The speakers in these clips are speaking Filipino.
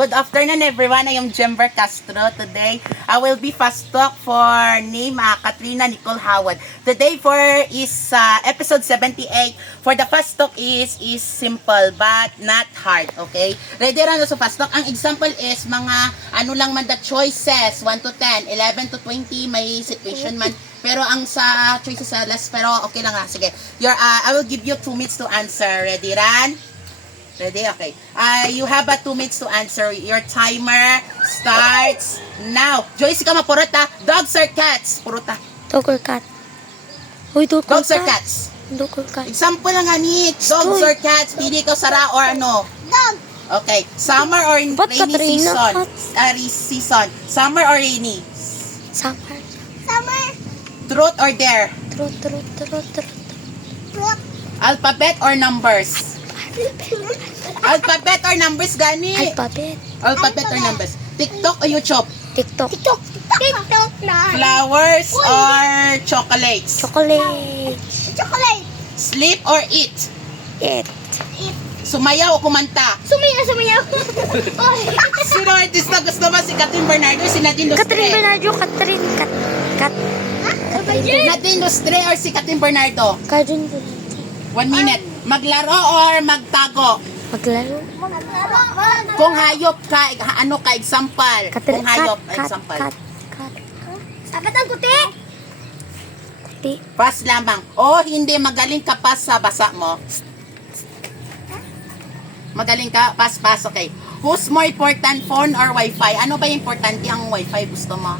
Good afternoon everyone. I am Jember Castro. Today, I will be fast talk for name Katrina Nicole Howard. Today is episode 78. For the fast talk is simple but not hard. Okay? Ready na sa fast talk. Ang example is mga ano lang man the choices 1 to 10, 11 to 20 may situation man. Pero ang sa choices sa last pero okay lang sige. I will give you 2 minutes to answer. Ready, Ran? Ready? Okay. You have 2 minutes to answer. Your timer starts now. Joyce, ikaw mapurot ha. Dogs or cats? Purot ha. Dog or cat? Uy, dog or Dogs or cat? cats? Dog or cat? Example lang ganit. Dogs or cats? Pili ko sara or ano? Dog. Okay. Summer or Ba't rainy Katrina? season? Season. Summer or rainy? Summer. Summer. Truth or dare? Trot. Fruit. Alphabet or numbers? Alphabet or numbers gani? Alphabet. Alphabet or numbers? TikTok or YouTube? TikTok. TikTok na. Flowers or chocolates? Chocolate. Chocolate. Sleep or eat? Eat. Sumayaw o kumanta? Sumayaw. Sino artista gusto mo? Si Catherine Bernardo o si Nadine Lustre? Catherine Bernardo. Catherine. Cat. Nadine Lustre or si Catherine Bernardo? Catherine Bernardo. 1 minute. Maglaro or magtago? Maglaro. Kung hayop ka, ano ka, example? Kung Catherine. hayop, Cat. example. Sabat ang kuti. Kuti. Pass lamang. O hindi, magaling ka pa sa basa mo. Magaling ka, pass, okay. Who's more important, phone or wifi? Ano ba yung importante ang wifi gusto mo?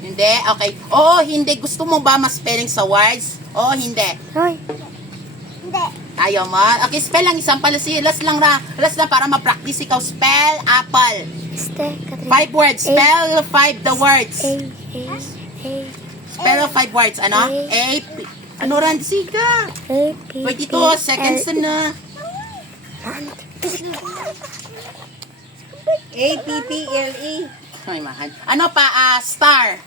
Hindi? Okay. Oo, hindi. Gusto mo ba mas spelling sa words? Oo, hindi. Hoy. Hindi. Ayaw mo? Okay, spell lang isang pala. Last lang para ma-practice ikaw. Spell apple. Catherine. 5 words. Spell 5 the words. A. Spell 5 words. Ano? A. Ano ran? Siga. 22 seconds na. A-P-P-L-E. Ay, mahal. Ano pa? Star.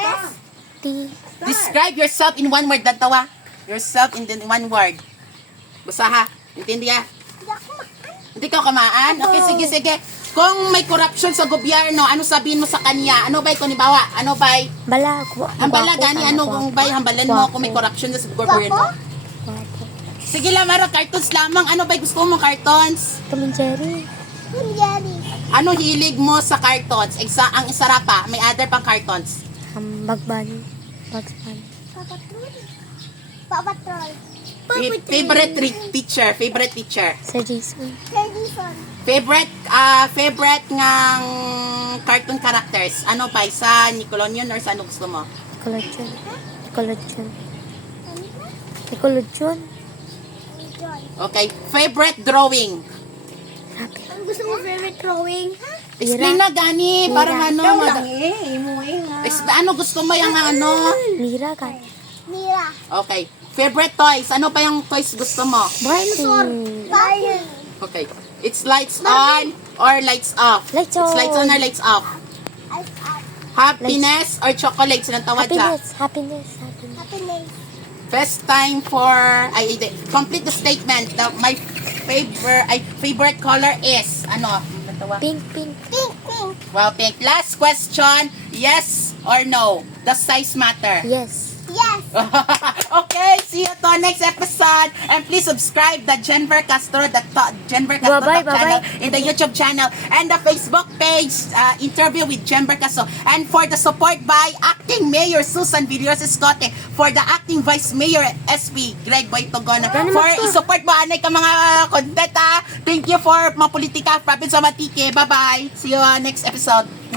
S. T. Describe yourself in 1 word. Datawa. Yourself in 1 word. Basta ha. Intindi ha? Hindi ka kamaan? Okay, sige. Kung may corruption sa gobyerno, ano sabihin mo sa kanya? Ano ba ito ni Bawa? Ano ba? Bala. Hambala gani ano kung ba hambalan mo kung may corruption sa gobyerno? Sige lang, Mara, cartoons lamang. Ano ba gusto mo cartoons? Tom and Jerry. Jerry. Ano hilig mo sa cartoons? Ang isara pa, may other pang cartoons. Bugs Bunny. Papatrol. Favorite teacher. Sir Jason. Edison. Favorite ngang cartoon characters. Ano ba? Sa Nickelodeon or sa ano gusto mo? Nickelodeon. Okay. Favorite drawing. Ang gusto mo favorite drawing? Explain na gani. Parang ano. Ano gusto mo yung ano? Mira ka. Mira. Okay. Favorite toys. Ano pa yung toys gusto mo? Barbie. Lion. Okay. It's lights on or lights off? Lights It's on. lights on or lights off? Happiness or chocolate? Sinang tawad siya? Happiness. Happiness. Best time for... complete the statement. My favorite color is... Ano? Pink. Pink. Wow, pink. Last question. Yes or no? Does size matter? Yes. Yes. Okay, see you to next episode. And please subscribe the Jenver Castro, Bye-bye. channel in the YouTube channel and the Facebook page, interview with Jenver Castro. And for the support by Acting Mayor Susan Villos Escote, for the Acting Vice Mayor SP Greg Boytogon, for isupport mo anay ka mga content ha. Thank you for mga politika, province sa Matike. Bye-bye. See you next episode.